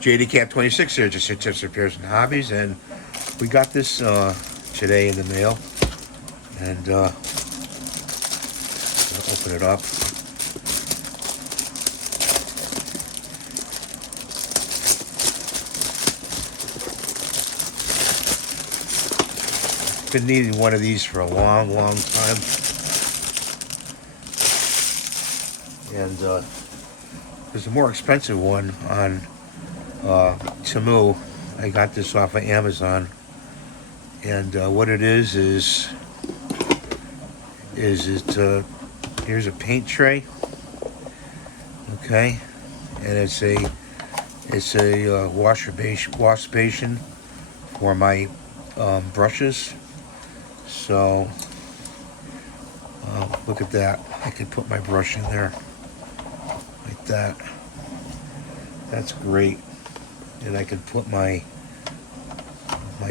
JDCat26 here, just hit tips, repairs, and hobbies, and we got this today in the mail, and I'll open it up. Been needing one of these for a long time, and there's a more expensive one on Temu. I got this off of Amazon, and what it is here's a paint tray, okay, and it's a wash basin for my brushes. So look at that. I could put my brush in there like that. That's great. And I could put my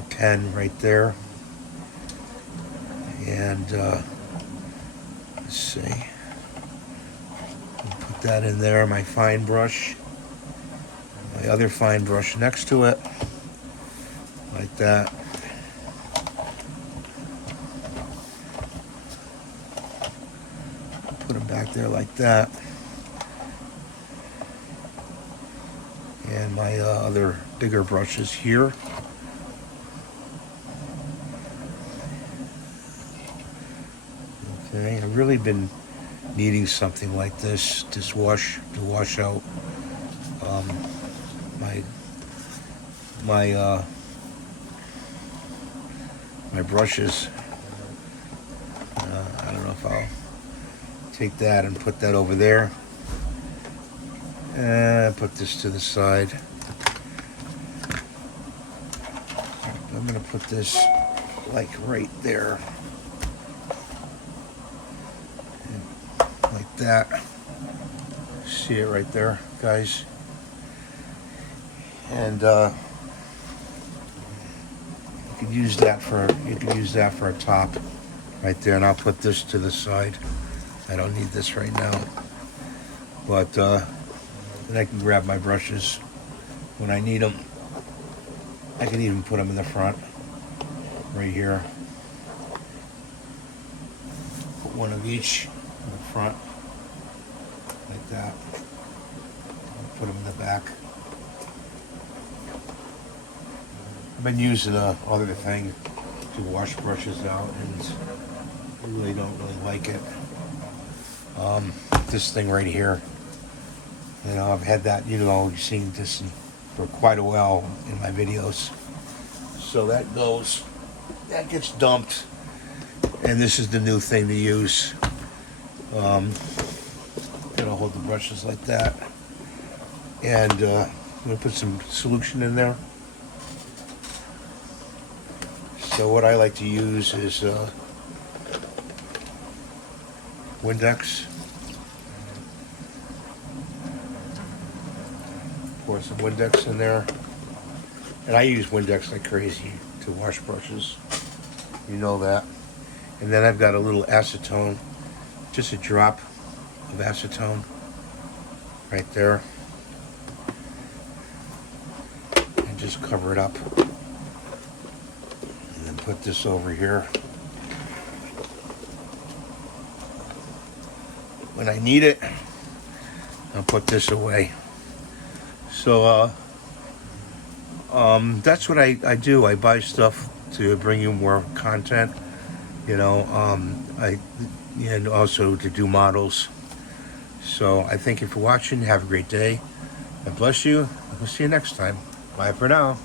pen right there. And let's see. Put that in there. My fine brush. My other fine brush next to it. Like that. Put them back there like that. And my other bigger brushes here. Okay, I've really been needing something like this to wash out my brushes. I don't know if I'll take that and put that over there. And put this to the side. I'm going to put this like right there. Like that. See it right there, guys. And you could use that for a top right there, and I'll put this to the side. I don't need this right now. But then I can grab my brushes when I need them. I can even put them in the front, right here. Put one of each in the front, like that. Put them in the back. I've been using other thing to wash brushes out, and I really don't like it. This thing right here. You know, I've had that, you've seen this for quite a while in my videos. So that gets dumped, and this is the new thing to use. Gonna hold the brushes like that, and I'm gonna put some solution in there. So what I like to use is Windex. Pour some Windex in there, and I use Windex like crazy to wash brushes, you know that. And then I've got a little acetone, just a drop of acetone right there, and just cover it up, and then put this over here. When I need it, I'll put this away. So that's what I do. I buy stuff to bring you more content, and also to do models. So I thank you for watching. Have a great day. God bless you. We'll see you next time. Bye for now.